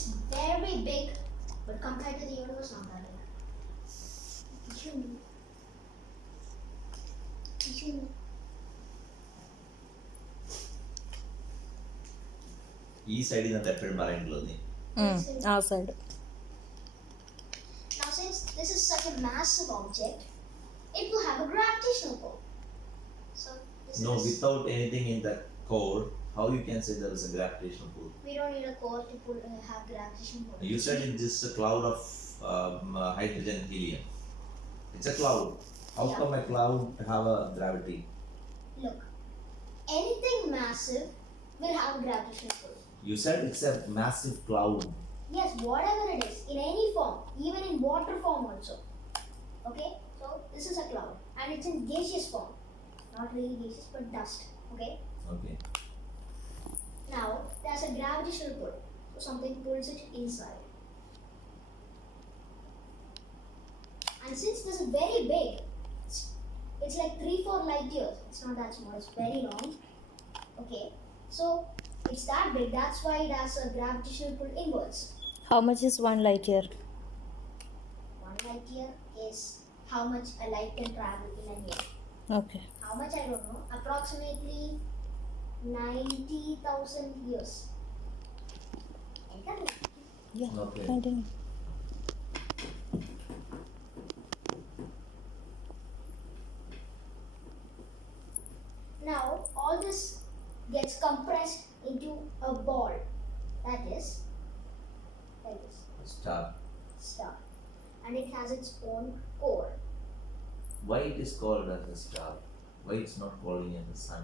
it's very big, but compared to the universe, not that big. ഈ സൈഡിൽ നിന്ന് എപ്പോഴും പറയാനുള്ളത് ആ side. Now, since this is such a massive object, it will have a gravitational pull. So, No, without anything in the core, how you can say there is a gravitational pull? We don't need a core to have gravitational pull. You said it's just a cloud of hydrogen helium. It's a cloud. How come a cloud have a gravity? Look, anything massive will have a gravitational pull. You said it's a massive cloud. Yes, whatever it is, in any form, even in water form also. Okay, so this is a cloud, and it's in gaseous form, not really gaseous, but dust. Okay. Okay. Now there's a gravitational pull, so something pulls it inside. And since this is very big, it's like 3-4 light years. It's not that small. It's very long. Okay, so it's that big. That's why it has a gravitational pull inwards. How much is 1 light year? 1 light year is how much a light can travel in a year. Okay. How much I don't know. Approximately 90,000 years. Yeah. Okay. Continue. Now all this gets compressed into a ball. That is like this. Star. Star. And it has its own core. Why it is called as a star? Why it's not calling as a sun?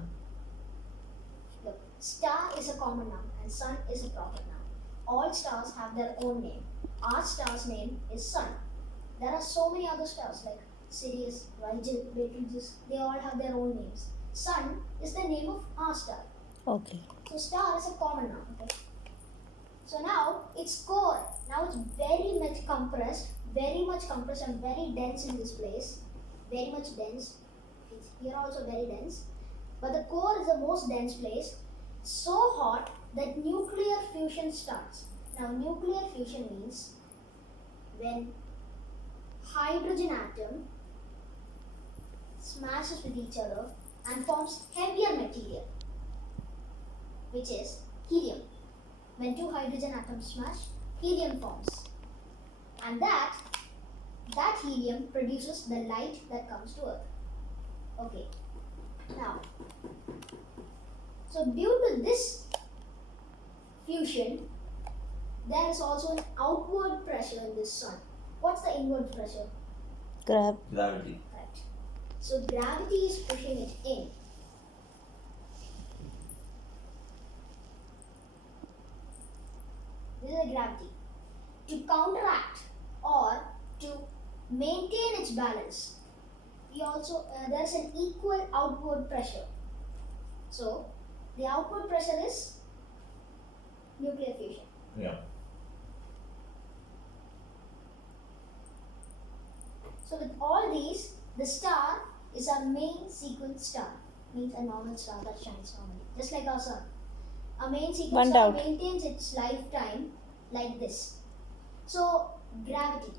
Look, star is a common noun and sun is a proper noun. All stars have their own name. Our star's name is Sun. There are so many other stars like Sirius, Betelgeuse. They all have their own names. Sun is the name of our star. Okay. So star is a common noun. Okay? So now its core, now it's very much compressed and very dense in this place. Very much dense. It's here also very dense. But the core is the most dense place. So hot that nuclear fusion starts. Now nuclear fusion means when hydrogen atom smashes with each other and forms heavier material, which is helium. When 2 hydrogen atoms smash, helium forms. And that helium produces the light that comes to Earth. Okay. Now, so due to this fusion, there is also an outward pressure in this sun. What's the inward pressure? Gravity. Correct. So gravity is pushing it in. This is the gravity. To counteract or to maintain its balance, we also there's an equal outward pressure. So the outward pressure is nuclear fusion. Yeah. So with all these, the star is our main sequence star. Means a normal star that shines normally, just like our sun. A main sequence One star doubt. maintains its lifetime like this. So gravity.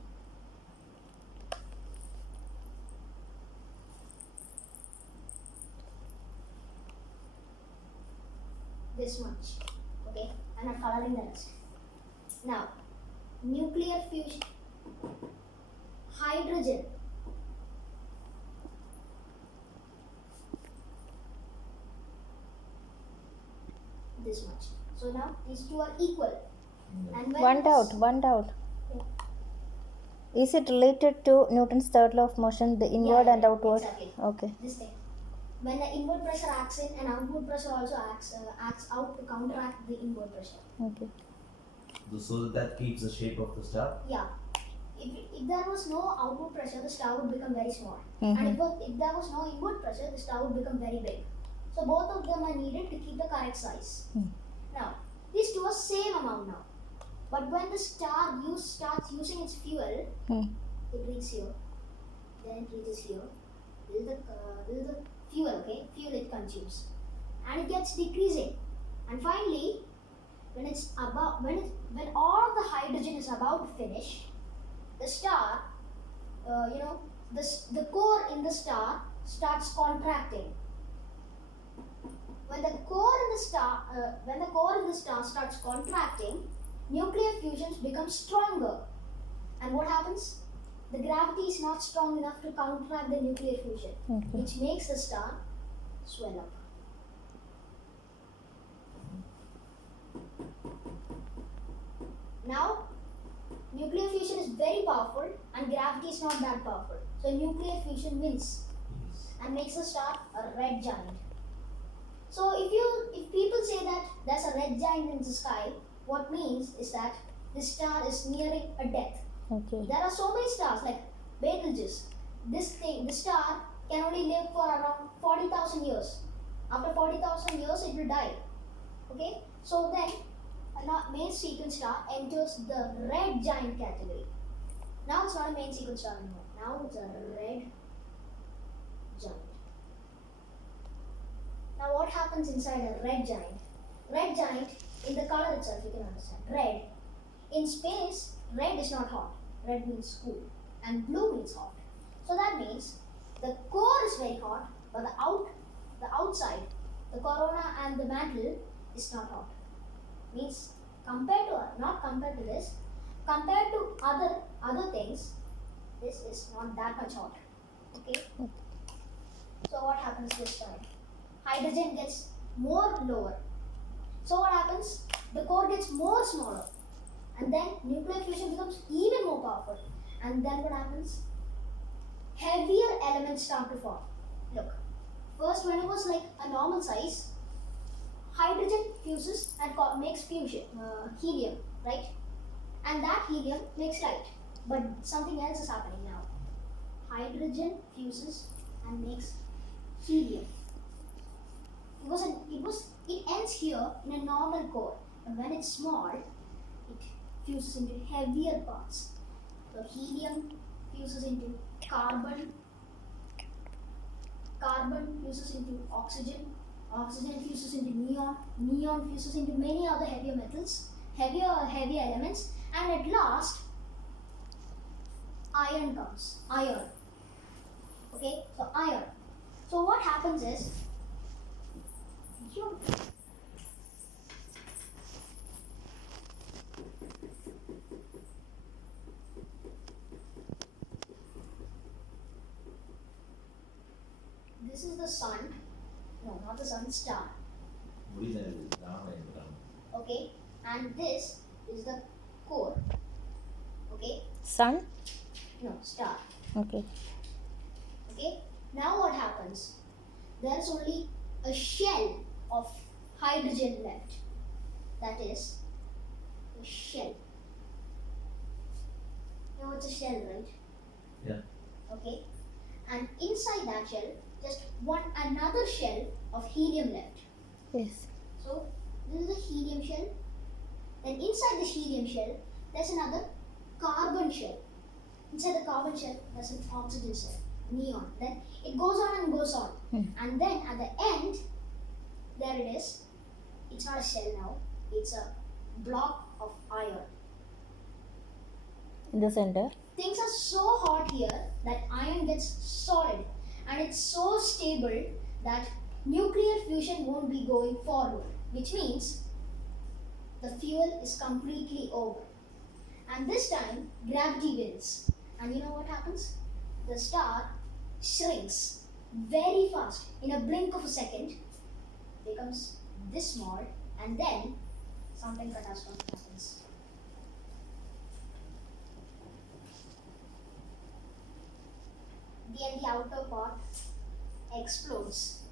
This much. Okay, I'm not coloring the rest. Now, nuclear fusion. Hydrogen. This much. So now these two are equal. And when One doubt. Yeah. Is it related to Newton's third law of motion, the inward and outward? Exactly. Okay. This thing. When the inward pressure acts in, and outward pressure also acts out to counteract the inward pressure. Okay. So that keeps the shape of the star? Yeah. If there was no outward pressure, the star would become very small. Mhm. And if there was no inward pressure, the star would become very big. So both of them are needed to keep the correct size. Now, these two are same amount now. But when the star starts using its fuel, it reaches here, then it reaches here. This is the fuel, okay? Fuel it consumes. And it gets decreasing. And finally, when all the hydrogen is about to finish, the star, the core in the star starts contracting. When the core in the star starts contracting, nuclear fusions become stronger. And what happens? The gravity is not strong enough to counteract the nuclear fusion, which makes the star swell up. Now, nuclear fusion is very powerful and gravity is not that powerful. So nuclear fusion wins and makes the star a red giant. So if people say that there's a red giant in the sky, what means is that this star is nearing a death. Okay. There are so many stars like Betelgeuse. This star can only live for around 40,000 years. After 40,000 years, it will die. Okay? So then, a main sequence star enters the red giant category. Now it's not a main sequence star anymore. Now it's a red giant. Now what happens inside a red giant? Red giant, in the color itself, you can understand. Red. In space, red is not hot. Red means cool. And blue means hot. So that means the core is very hot, but the outside, the corona and the mantle is not hot. Means compared to this, compared to other things, this is not that much hot. Okay? So what happens this time? Hydrogen gets more lower. So what happens? The core gets more smaller. And then nuclear fusion becomes even more powerful. And then what happens? Heavier elements start to form. Look, first when it was like a normal size, hydrogen fuses and makes helium, right? And that helium makes light. But something else is happening now. Hydrogen fuses and makes helium. It ends here in a normal core. And when it's small, it fuses into heavier parts. So helium fuses into carbon fuses into oxygen fuses into neon fuses into many other heavier metals, heavier elements, and at last iron comes. Okay, so iron. So what happens is, this is the sun. No, not the sun, star. Okay, and this is the core. Okay. Sun? No, star. Okay. Okay. Now what happens? There's only a shell of hydrogen left. That is a shell. You know it's a shell, right? Yeah. Okay. And inside that shell, just another shell of helium left. Yes. So this is a helium shell. Then inside this helium shell, there's another carbon shell. Inside the carbon shell, there's an oxygen cell, neon. Then it goes on and goes on. And then at the end, there it is. It's not a shell now. It's a block of iron. In the center? Things are so hot here that iron gets solid. And it's so stable that nuclear fusion won't be going forward. Which means the fuel is completely over. And this time, gravity wins. And you know what happens? The star shrinks very fast. In a blink of a second, becomes this small, and then something catastrophic happens. The outer part explodes.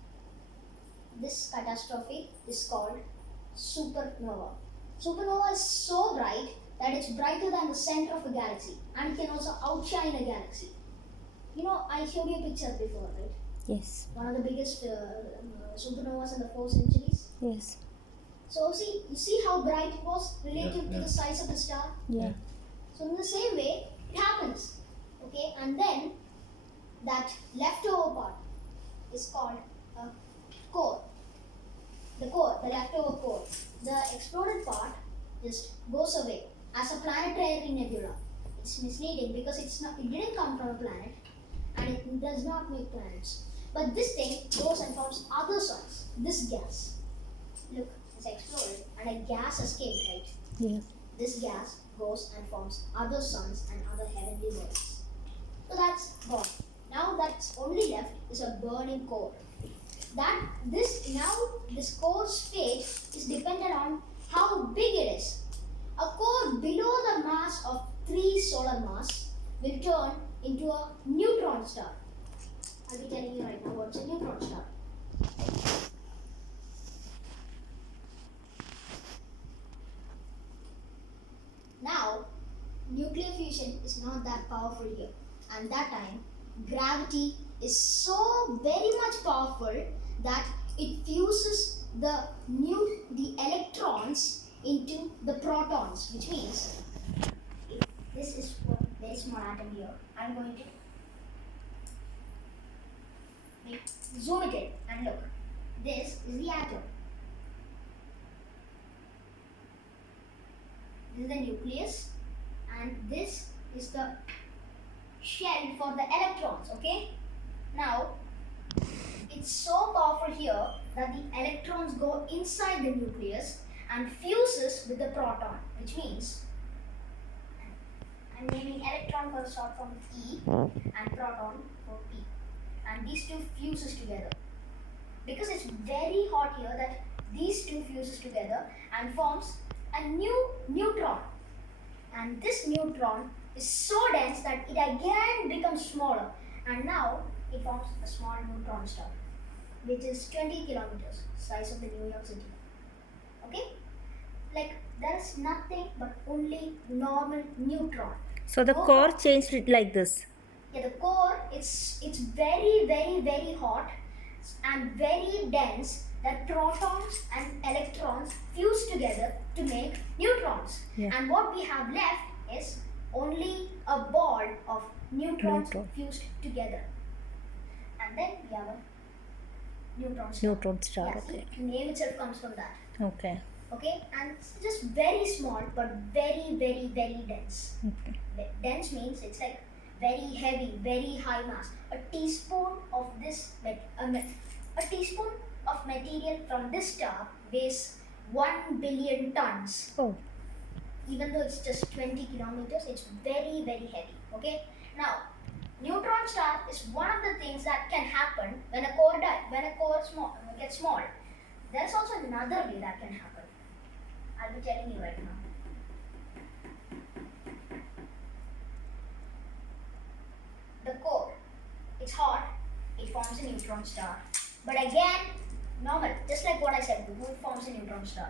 This catastrophe is called supernova. Supernova is so bright that it's brighter than the center of a galaxy, and it can also outshine a galaxy. You know, I showed you a picture before, right? Yes. One of the biggest supernovas in the 4th centuries. Yes. So you see how bright it was relative to the size of the star? Yeah. So in the same way, it happens. Okay, and then that leftover part is called a core. the core, the leftover core, the exploded part just goes away as a planetary nebula. It's misleading because it didn't come from a planet and it does not make planets. But this thing goes and forms other suns. This gas, look, it's exploded and a gas escaped, right? Yeah. This gas goes and forms other suns and other heavenly bodies. So that's gone. Now that's only left is a burning core. This core's fate is dependent on how big it is. A core below the mass of 3 solar mass will turn into a neutron star. I'll be telling you right now what's a neutron star. Now, nuclear fusion is not that powerful here, and that time gravity is so very much powerful that it fuses the electrons into the protons, which means if this is a very small atom here, I'm going to zoom it in and look. This is the atom. This is the nucleus, and this is the shell for the electrons, okay? Now, it's so powerful here that the electrons go inside the nucleus and fuses with the proton, which means I'm naming electron for short form E and proton for P. And these two fuses together. Because it's very hot here that these two fuses together and forms a new neutron. And this neutron is so dense that it again becomes smaller. And now it forms a small neutron star, which is 20 kilometers, size of the New York City. Okay? Like there's nothing but only normal neutron. So the core changed it like this. Yeah, the core it's very very very hot and very dense that protons and electrons fuse together to make neutrons. Yeah. And what we have left is only a ball of neutrons fused together. And then we have a neutron star. Neutron star, Yeah, okay. see, name itself comes from that. Okay. Okay, and it's just very small but very very very dense. Okay. Dense means it's like very heavy, very high mass. A teaspoon of a teaspoon of material from this star weighs 1 billion tons. Oh. Even though it's just 20 kilometers, it's very very heavy. Okay. Now, neutron star is one of the things that can happen when a core gets small. There's also another way that can happen. I'll be telling you right now. The core, it's hot, it forms a neutron star. But again, normal, just like what I said, the wood forms a neutron star.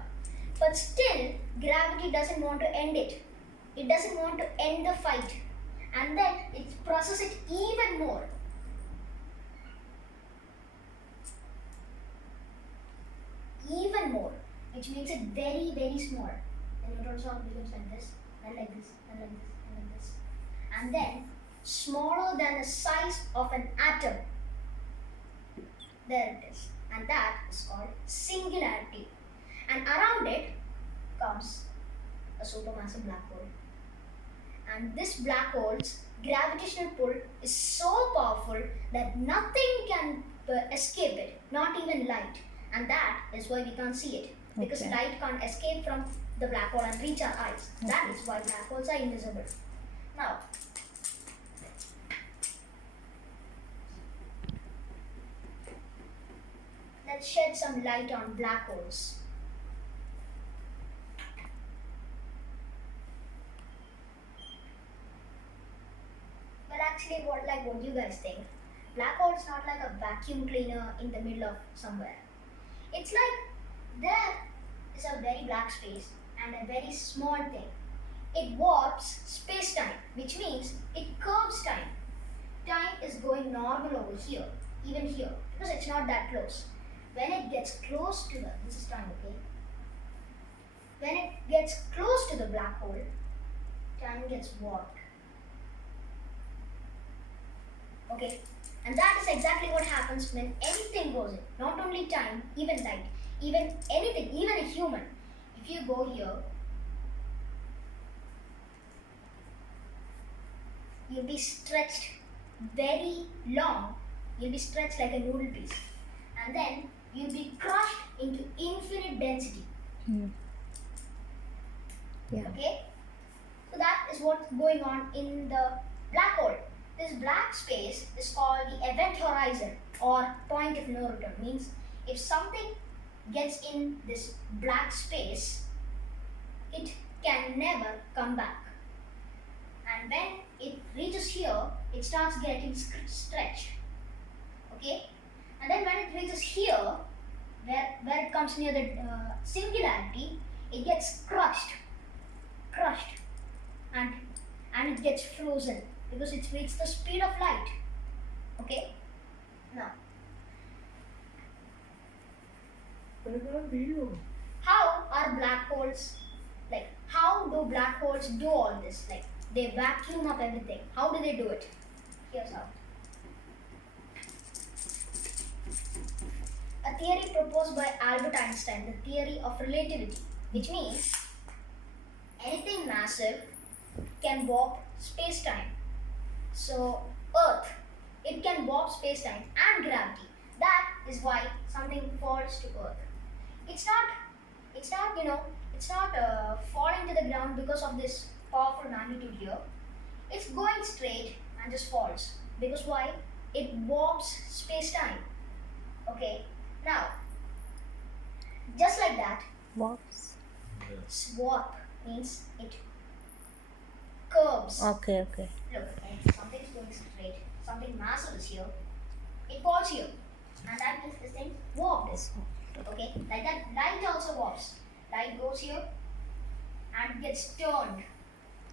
But still, gravity doesn't want to end it. It doesn't want to end the fight. And then it processes it even more. Even more, which makes it very, very small. The neutron star becomes like this, and like this, and like this, and like this. And then smaller than the size of an atom. There it is. And that is called singularity. And around it comes a supermassive black hole. And this black hole's gravitational pull is so powerful that nothing can escape it, not even light. And that is why we can't see it. Because Okay. light can't escape from the black hole and reach our eyes. That is why black holes are invisible. Now, let's shed some light on black holes. Well, actually, what you guys think? Black hole is not like a vacuum cleaner in the middle of somewhere. It's like there is a very black space and a very small thing. It warps space-time, which means it curves time. Time is going normal over here, even here, because it's not that close. When it gets close to this is time, okay? When it gets close to the black hole, time gets warped. Okay? And that is exactly what happens when anything goes in. Not only time, even light. even anything, even a human. If you go here, you'll be stretched very long. You'll be stretched like a noodle piece. And then you'll be crushed into infinite density. Yeah. Okay? So that is what's going on in the black hole. This black space is called the event horizon or point of no return. Means if something gets in this black space, it can never come back. And when it reaches here, it starts getting stretched. Okay? And then when it reaches here, where it comes near the singularity, it gets crushed, and it gets frozen because it's reached the speed of light. Okay? Now, how are black holes, like, how do black holes do all this? Like, they vacuum up everything. How do they do it? Here's how. A theory proposed by Albert Einstein, the theory of relativity, which means anything massive can warp space-time. So, Earth, it can warp space-time and gravity. That is why something falls to Earth. It's not falling to the ground because of this powerful magnitude here. It's going straight and just falls. Because why? It warps space-time. Okay. Now, just like that, Warps. warp means it curves. Okay. Look, when something's going straight, something massive is here, it falls here. And that means this thing warped. Okay? Like that, light also warps. Light goes here and gets turned.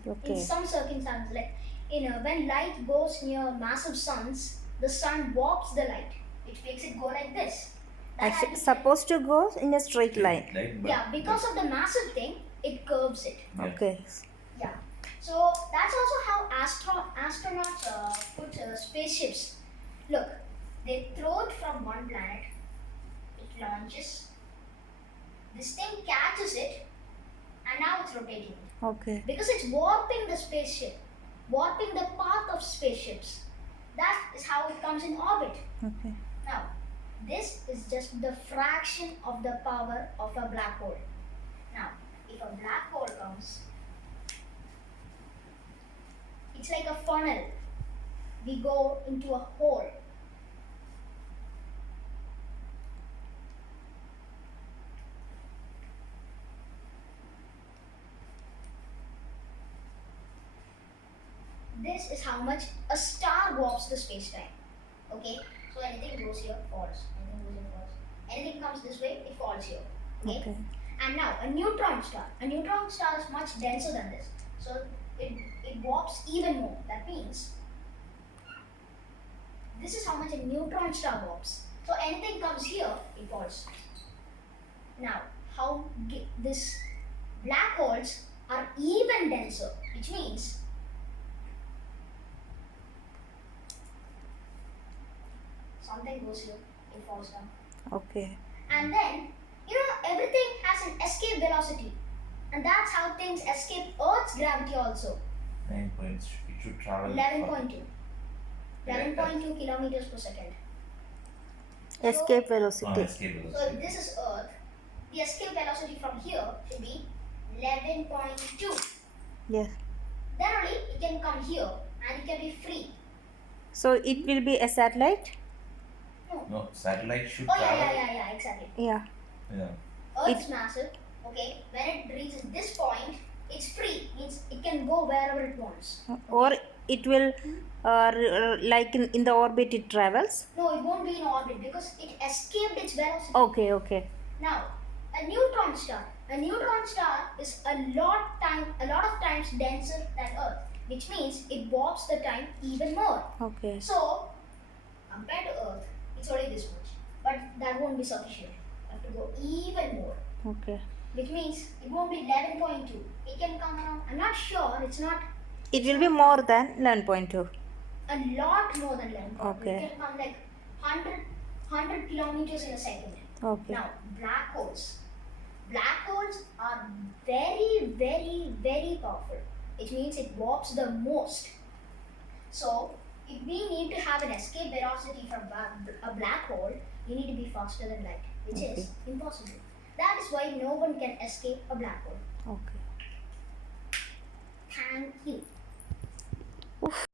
In Okay. some circumstances, like when light goes near massive suns, the sun warps the light, which makes it go like this. That Actually, happens- supposed to go in a straight line. yeah, because of the massive thing, it curves it. Yeah. Okay. Yeah. So that's also how astronauts put spaceships. Look, they throw it from one planet, it launches, this thing catches it, and now it's rotating. Okay. Because it's warping the spaceship, warping the path of spaceships. That is how it comes in orbit. Okay. Now, this is just the fraction of the power of a black hole. Now, if a black hole comes, it's like a funnel. We go into a hole. This is how much a star warps the space-time. Okay? So anything goes here, falls. Anything goes here, falls. Anything comes this way, it falls here. Okay? Okay. And now, a neutron star. A neutron star is much denser than this. So it warps even more. That means this is how much a neutron star warps. So anything comes here, it falls. Now, this black holes are even denser, which means something goes here, it falls down. Okay. And then, everything has an escape velocity. And that's how things escape Earth's gravity also. 9 points. It should travel. 11.2. 11.2 kilometers per second. Escape Oh, velocity. escape So velocity. if this is Earth, the escape velocity from here should be 11.2. Yes. Then only it can come here and it can be free. So it will be a satellite. No, satellite should Oh travel. yeah, exactly. Yeah. Yeah. Earth is massive. Okay, when it reaches this point, it's free. Means it can go wherever it wants. Or it will, like in the orbit, it travels. No, it won't be in orbit because it escaped its velocity. Okay. Okay. Now, a neutron star. A neutron star is a lot of times denser than Earth, which means it warps the time even more. Okay. So, compared to Earth, it's only this much. But that won't be sufficient. You have to go even more. Okay. Which means it won't be 11.2. It can come around. I'm not sure. It's not It will be more than 11.2. a lot more than 11.2. Okay. It can come like 100 kilometers in a second. Okay. Now, black holes. Black holes are very, very, very powerful. It means it warps the most. So, if we need to have an escape velocity from a black hole, you need to be faster than light, which is Okay. impossible. That is why no one can escape a black hole. Okay. Thank you.